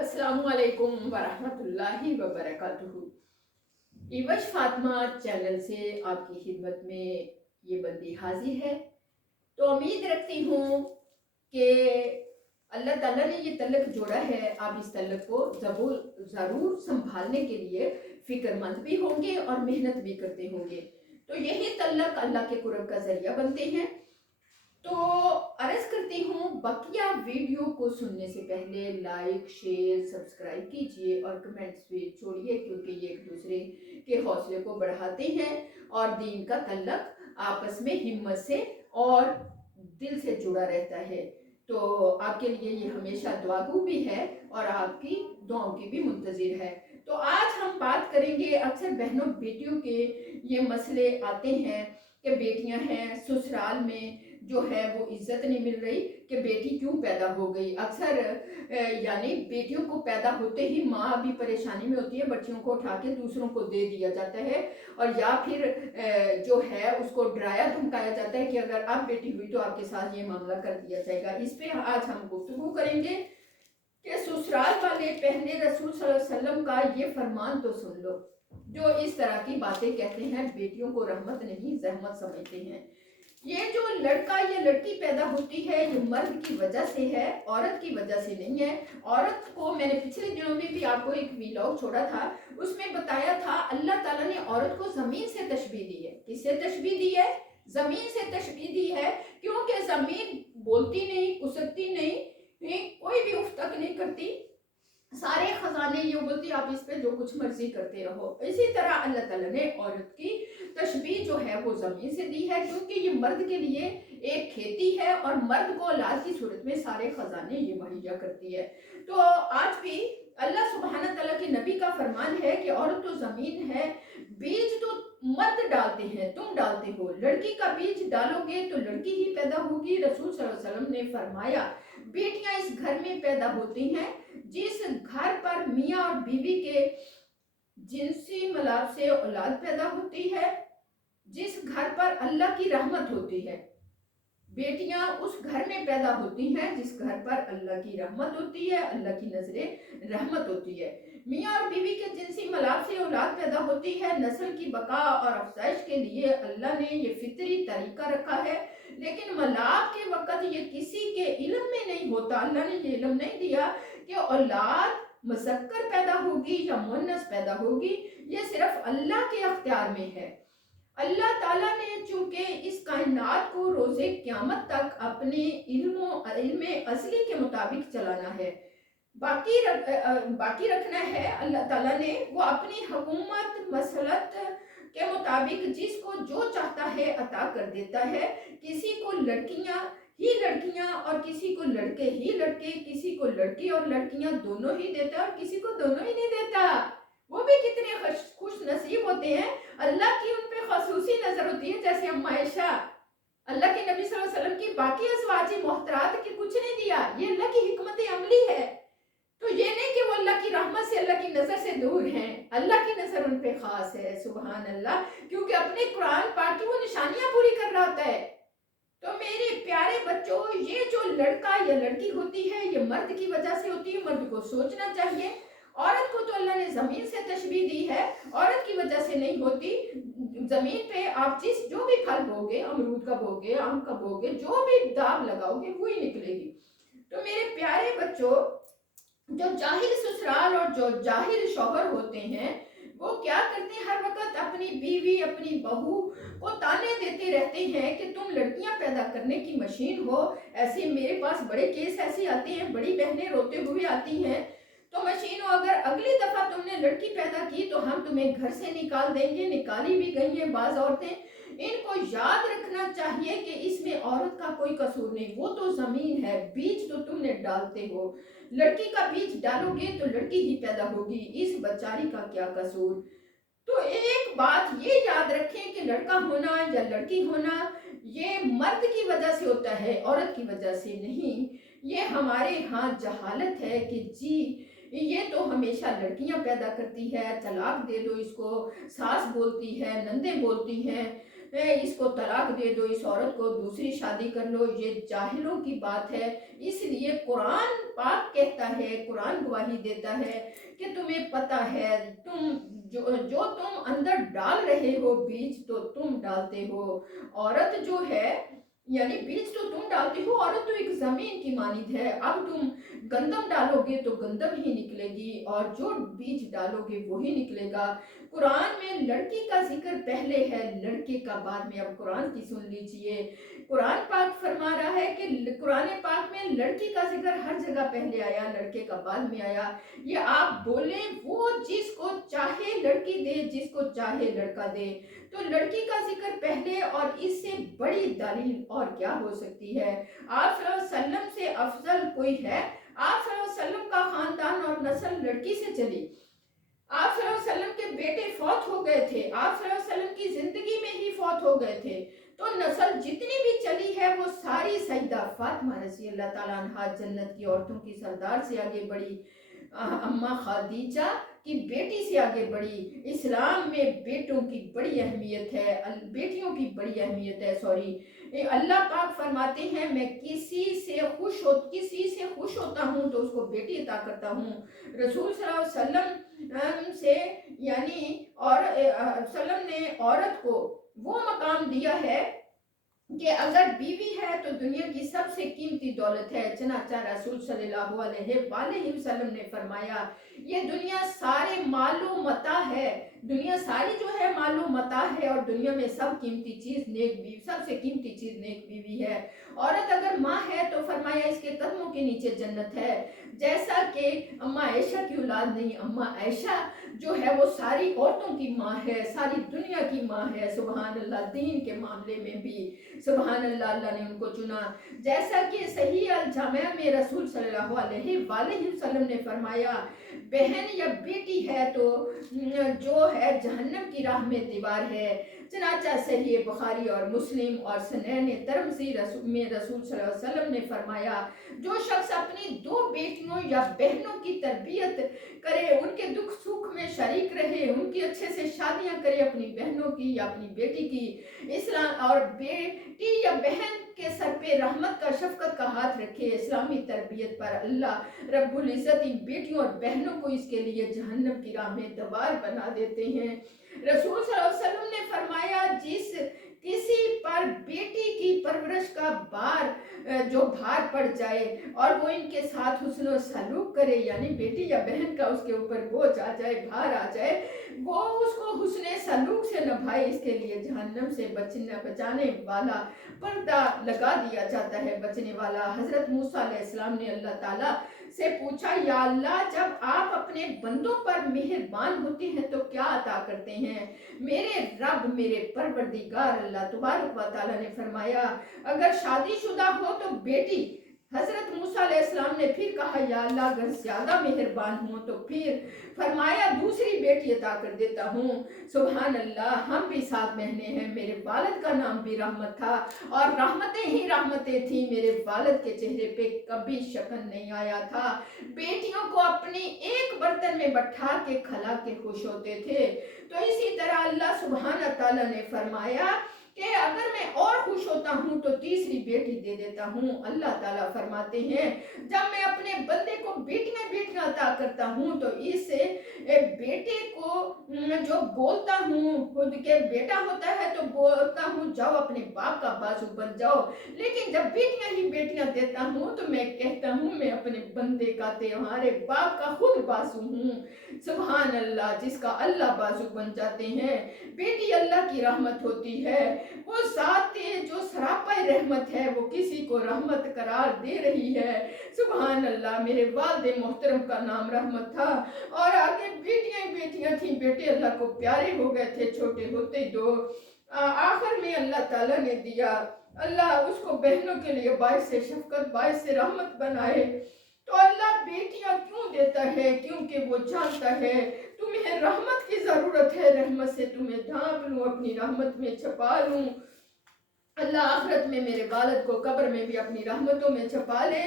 अस्सलामु अलैकुम वरहमतुल्लाहि वबरकातुहू। इवश फातिमा चैनल से आपकी खिदमत में ये बंदी हाजिर है। तो उम्मीद रखती हूँ कि अल्लाह ताला ने ये तलक जोड़ा है, आप इस तलक को ज़रूर संभालने के लिए फ़िक्रमंद भी होंगे और मेहनत भी करते होंगे। तो यही तलक अल्लाह के कुर्ब का ज़रिया बनते हैं। तो अर्ज करती हूँ, बकिया वीडियो को सुनने से पहले लाइक शेयर सब्सक्राइब कीजिए और कमेंट्स भी छोड़िए, क्योंकि ये एक दूसरे के हौसले को बढ़ाते हैं और दीन का तल्लक आपस में हिम्मत से और दिल से जुड़ा रहता है। तो आपके लिए ये हमेशा दुआगू भी है और आपकी दुआओं की भी मुंतजिर है। तो आज हम बात करेंगे, अक्सर बहनों बेटियों के ये मसले आते हैं कि बेटियां हैं ससुराल में जो है वो इज्जत नहीं मिल रही, कि बेटी क्यों पैदा हो गई। अक्सर यानी बेटियों को पैदा होते ही माँ भी परेशानी में होती है, बच्चियों को उठा के दूसरों को दे दिया जाता है और या फिर जो है उसको डराया धमकाया जाता है कि अगर आप बेटी हुई तो आपके साथ ये मामला कर दिया जाएगा। इस पे आज हम गुफ्तगू करेंगे कि ससुराल वाले पहले रसूल सल्लल्लाहु अलैहि वसल्लम का ये फरमान तो सुन लो, जो इस तरह की बातें कहते हैं, बेटियों को रहमत नहीं जहमत समझते हैं। ये जो लड़का या लड़की पैदा होती है ये मर्द की वजह से है, औरत की वजह से नहीं है। औरत को मैंने पिछले दिनों में भी आपको एक वीलॉग छोड़ा था, उसमें बताया था अल्लाह ताला ने औरत को जमीन से तशबीह दी है। किससे तशबीह दी है? जमीन से तशबीह दी है, क्योंकि जमीन बोलती नहीं, उसकती नहीं, कोई भी उफ तक नहीं करती, सारे खजाने ये बोलती आप इस पे जो कुछ मर्जी करते रहो। इसी तरह अल्लाह ताला ने औरत की तशबीह जो है वो जमीन से दी है, क्योंकि ये मर्द के लिए एक खेती है और मर्द को औलाद की सूरत में सारे खजाने ये मुहैया करती है। तो आज भी अल्लाह सुब्हान तआला के नबी का फरमान है कि औरत तो जमीन है, बीज तो मर्द डालते हैं, तुम डालते हो। लड़की का बीज डालोगे तो लड़की ही पैदा होगी। रसूल सल्लल्लाहु अलैहि वसल्लम ने फरमाया बेटियां इस घर में पैदा होती हैं जिस घर पर मियाँ और बीवी के जिनसी मिलाप से औलाद पैदा होती है, जिस घर पर अल्लाह की रहमत होती है। बेटियां उस घर में पैदा होती हैं जिस घर पर अल्लाह की रहमत होती है, अल्लाह की नजरे रहमत होती है। मियाँ और बीवी के जिनसी मिलाप से औलाद पैदा होती है। नस्ल की बका और अफजाइश के लिए अल्लाह ने ये फितरी तरीका रखा है, लेकिन मिलाप के वक्त ये किसी के इल्म में नहीं होता। अल्लाह ने ये इल्म नहीं दिया कि औलाद मुज़क्कर पैदा होगी या मुन्नस पैदा होगी, ये सिर्फ अल्लाह के अख्तियार में है। अल्लाह ताला ने चूंकि इस कायनात को रोजे क़यामत तक अपने इल्म असली के मुताबिक चलाना है, बाकी रखना है, अल्लाह ताला ने वो अपनी हुकूमत मसलत के मुताबिक जिसको जो चाहता है अता कर देता है। किसी को लड़कियां ही लड़कियां और किसी को लड़के ही लड़के, किसी को लड़की और लड़कियां दोनों ही देता है और किसी को दोनों ही नहीं देता। वो भी कितने खुश नसीब होते हैं, अल्लाह की उन पे खसूसी नजर होती है। जैसे अम्मा आयशा, अल्लाह के नबी सल्लल्लाहु अलैहि वसल्लम की बाकी अज़वाजी मोहतरात के कुछ नहीं दिया, ये अल्लाह की हिकमत अमली है। तो ये नहीं कि वो अल्लाह की रहमत से अल्लाह की नजर से दूर हैं, अल्लाह की नजर उन पे खास है। सुभान अल्लाह, क्योंकि अपने कुरान पाक की वो निशानियां पूरी कर रहा होता है। तो मेरे प्यारे बच्चों, ये जो लड़का या लड़की होती है ये मर्द की वजह से होती है। मर्द को सोचना चाहिए, औरत को तो अल्लाह ने जमीन से तशबीह दी है, औरत की वजह से नहीं होती। जमीन पे आप जो भी फल बोगे, अमरूद का बोगे, आम का बोगे, जो भी दाग लगाओगे वही निकलेगी। तो मेरे प्यारे बच्चों, जो जाहिल ससुराल और जो जाहिल शौहर होते हैं वो क्या करते हैं, हर वक्त अपनी बीवी अपनी बहू को ताने देते रहते हैं कि तुम लड़कियां पैदा करने की मशीन हो। ऐसे मेरे पास बड़े केस ऐसे आते हैं, बड़ी बहनें रोते हुए आती हैं, तो मशीन हो, अगर अगली दफा तुमने लड़की पैदा की तो हम तुम्हें घर से निकाल देंगे। निकाली भी गई हैं बाज औरतें। इनको याद रखना चाहिए कि इसमें औरत का कोई कसूर नहीं, वो तो जमीन है, बीज तो तुमने डालते हो। लड़की का बीज डालोगे तो लड़की ही पैदा होगी, इस बेचारी का क्या कसूर। तो एक बात ये याद रखें कि लड़का होना या लड़की होना ये मर्द की वजह से होता है, औरत की वजह से नहीं। ये हमारे यहाँ जहालत है कि जी ये तो हमेशा लड़कियां पैदा करती है, तलाक दे दो इसको, सास बोलती है, नंदे बोलती हैं। इसको तलाक दे दो, इस औरत को दूसरी शादी कर लो, ये जाहिलों की बात है। इसलिए कुरान पाक कहता है, कुरान गवाही देता है कि तुम्हें पता है, तुम जो तुम अंदर डाल रहे हो बीज, तो तुम डालते हो। औरत जो है, यानी बीज तो तुम डालते हो, औरत तो एक जमीन की मानिंद है। अब तुम गंदम डालोगे तो गंदम ही निकलेगी, और जो बीज डालोगे वही निकलेगा। कुरान में लड़की का जिक्र पहले है, लड़के का बाद में। अब कुरान की सुन लीजिए, कुरान पाक फरमा रहा है कि कुरान पाक में लड़की का जिक्र हर जगह पहले आया, लड़के का बाद में आया। ये आप बोले, वो जिसको चाहे लड़की दे, जिसको चाहे लड़का दे, तो लड़की का जिक्र पहले, और इससे बड़ी दलील और क्या हो सकती है। आप सल्लल्लाहु अलैहि वसल्लम से अफजल कोई है? आप सल्लल्लाहु अलैहि वसल्लम का खानदान और नस्ल लड़की से चली। आप सल्लल्लाहु अलैहि वसल्लम के बेटे फौत हो गए थे, आप सल्लल्लाहु अलैहि वसल्लम की जिंदगी में ही फौत हो गए थे। तो नस्ल जितनी भी चली है वो सारी सईदा फातिमा रज़ी अल्लाह ताला अन्हा, जन्नत की औरतों की सरदार से आगे बढ़ी, अम्मा खादीजा की बेटी से आगे बढ़ी। इस्लाम में बेटों की बड़ी अहमियत है, बेटियों की बड़ी अहमियत है। सॉरी, अल्लाह पाक फरमाते हैं, मैं किसी से खुश होता हूँ तो उसको बेटी अता करता हूँ। रसूल सल्लल्लाहु अलैहि वसल्लम से, यानी और सल्लम ने औरत को वो मकाम दिया है कि अगर बीवी है तो दुनिया की सबसे कीमती दौलत है। चनाचा रसूल सल्लल्लाहु अलैहि वसल्लम ने फरमाया, ये दुनिया सारे मालो मता है, दुनिया सारी जो है मालो मता है, और दुनिया में सब कीमती चीज नेक बीवी, सबसे कीमती चीज नेक बीवी है। औरत अगर माँ है तो फरमाया इसके कदमों के नीचे जन्नत है। जैसा कि अम्मा आयशा की औलाद नहीं, अम्मा आयशा जो है वो सारी औरतों की माँ है, सारी दुनिया की माँ है। सुभान अल्लाह, दीन के मामले में भी सुभान अल्लाह, अल्लाह ने उनको चुना। जैसा कि सही अल जामिया में रसूल सल्लल्लाहु अलैहि वसल्लम ने फरमाया, बहन या बेटी है तो जो है जहन्नम की राह में दीवार है। चनाचा सही बुखारी और मुस्लिम और सनैन तिरमिज़ी में रसूल सल्लल्लाहु अलैहि वसल्लम ने फरमाया, जो शख्स अपनी दो बेटियों या बहनों की तरबियत करे, उनके दुख सुख में शरीक रहे, उनकी अच्छे से शादियां करे, अपनी बहनों की या अपनी बेटी की, इस्लाम और बेटी या बहन के सर पे रहमत का, शफकत का हाथ रखे इस्लामी तरबियत पर, अल्लाह रब्बुल इज्जत इन बेटियों और बहनों को इसके लिए जहन्नम की राह में दीवार बना देते हैं। रसूल सल्लल्लाहु अलैहि वसल्लम ने फरमाया, जिस किसी पर बेटी की परवरिश का जो भार पड़ जाए और वो इनके साथ हुस्न सलूक करे, यानी बेटी या बहन का उसके ऊपर बोझ आ जाए, भार आ जाए, वो उसको हुस्न सलूक से नभाए, इसके लिए जहन्नम से बचाने वाला पर्दा लगा दिया जाता है, बचने वाला। हजरत मूसा अलैहिस्सलाम ने अल्लाह ताला से पूछा, या अल्लाह, जब आप अपने बंदों पर मेहरबान होते हैं तो क्या अता करते हैं? मेरे रब, मेरे परवरदिगार अल्लाह तबारक व तआला ने फरमाया, अगर शादीशुदा हो तो बेटी। हजरत मूसा अलैहिस्सलाम ने फिर कहा, या अल्लाह, अगर ज्यादा मेहरबान हो तो फिर फरमाया दूसरी बेटी अता कर देता हूँ। सुभान अल्लाह, हम भी 7 बहनें हैं, मेरे वालिद का नाम भी रहमत था, और रहमतें ही रहमतें थी, मेरे वालिद के चेहरे पे कभी शकन नहीं आया था। बेटियों को अपनी एक बर्तन में बैठा के खिला के खुश होते थे। तो इसी तरह अल्लाह सुभान ताला ने फरमाया कि अगर मैं और खुश होता हूँ तो तीसरी बेटी दे देता हूँ। अल्लाह ताला फरमाते हैं, जब मैं अपने बंदे को बेटियां बेटियां अता करता हूँ तो इससे बेटे को जो बोलता हूँ, खुद के बेटा होता है तो बोलता हूँ जाओ अपने बाप का बाजू बन जाओ, लेकिन जब बेटियां ही बेटियां देता हूँ तो मैं कहता हूँ मैं अपने बंदे का, तुम्हारे बाप का खुद बाजू हूँ। सुभान अल्लाह, जिसका अल्लाह बाजू बन जाते हैं। बेटी अल्लाह की रहमत होती है, वो ज़ात जो सरापा रहमत है, वो किसी को रहमत करार दे रही है। सुभान अल्लाह, मेरे वालिद मोहतरम का नाम रहमत था, और आगे बेटियां ही बेटियां थी, बेटे अल्लाह को प्यारे हो गए थे छोटे होते दो। आखिर में अल्लाह ताला ने दिया, अल्लाह उसको बहनों के लिए बाइस से शफकत, बाइस से रहमत बनाए। तो अल्लाह बेटियां क्यों देता है? क्योंकि वो जानता है तुम्हें रहमत की जरूरत है, रहमत से तुम्हें ढांप लूं, अपनी रहमत में छुपा लूं। अल्लाह आखिरत में मेरे वालिद को कब्र में भी अपनी रहमतों में छुपा ले।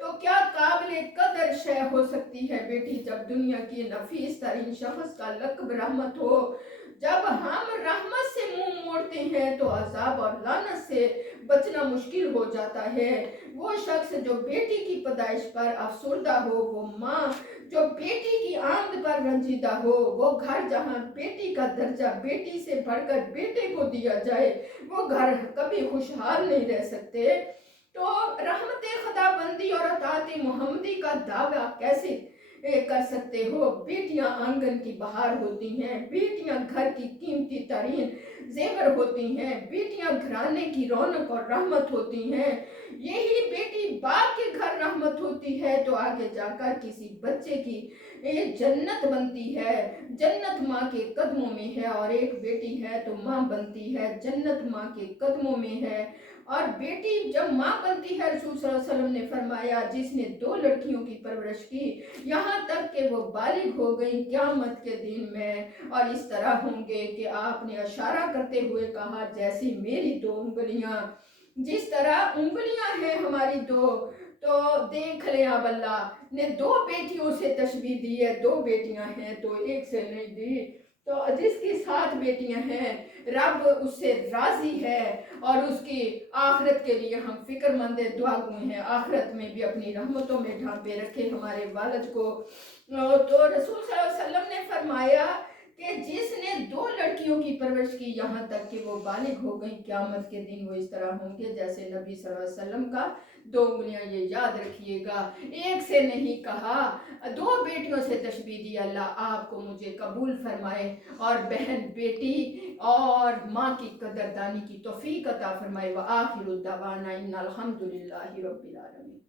तो क्या काबिल कदर शय हो सकती है बेटी, जब दुनिया की नफीस तरीन शख्स का लक़ब रहमत हो, जब हम रहमत से मुंह मोड़ते हैं तो अजाब और लानत से बचना मुश्किल हो जाता है। वो शख्स जो बेटी की पैदाइश पर अफसुर्दा हो, वो माँ जो बेटी की आमद पर रंजीदा हो, वो घर जहाँ बेटी का दर्जा बेटी से बढ़कर बेटे को दिया जाए, वो घर कभी खुशहाल नहीं रह सकते। तो रहमत खुदाबंदी और अतात मोहम्मदी का दावा कैसे कर सकते हो? बेटियां आंगन की बहार होती हैं, बेटियां घर की कीमती तरीन जेवर होती हैं, बेटियां घराने की रौनक और रहमत होती हैं। यही बेटी बाप के घर रहमत होती है तो आगे जाकर किसी बच्चे की ये जन्नत बनती है। जन्नत माँ के कदमों में है, और एक बेटी है तो माँ बनती है, जन्नत माँ के कदमों में है। और बेटी जब माँ बनती है, रसूल सल्लल्लाहु अलैहि वसल्लम ने फरमाया, जिसने 2 लड़कियों की परवरिश की यहाँ तक कि वो बालिग हो गई क़यामत के दिन में, और इस तरह होंगे कि आपने इशारा करते हुए कहा, जैसी मेरी 2 उंगलियां, जिस तरह उंगलियां हैं हमारी 2, तो देख ले अब अल्लाह ने 2 बेटियों से तशबीह दी है। 2 बेटियां हैं तो एक से नहीं दी, तो जिसकी 7 बेटियां हैं रब उससे राजी है, और उसकी आखिरत के लिए हम फिक्रमंद दुआगो हैं, आखिरत में भी अपनी रहमतों में ढांपे रखे हमारे वालिद को। तो रसूल सल्लल्लाहु अलैहि वसल्लम ने फरमाया कि जिसने 2 लड़कियों की परवरिश की यहाँ तक कि वो बालिग हो गई, क़यामत के दिन वो इस तरह होंगे जैसे नबी सल्लल्लाहु अलैहि वसल्लम का 2 उंगलियां। ये याद रखिएगा, एक से नहीं कहा, 2 बेटियों से तशबीह दी। अल्लाह आपको मुझे कबूल फरमाए और बहन बेटी और माँ की कदरदानी की तौफीक अता फरमाए। व आखिरु दवाना इन्नल हम्दुलिल्लाहि रब्बिल आलमीन।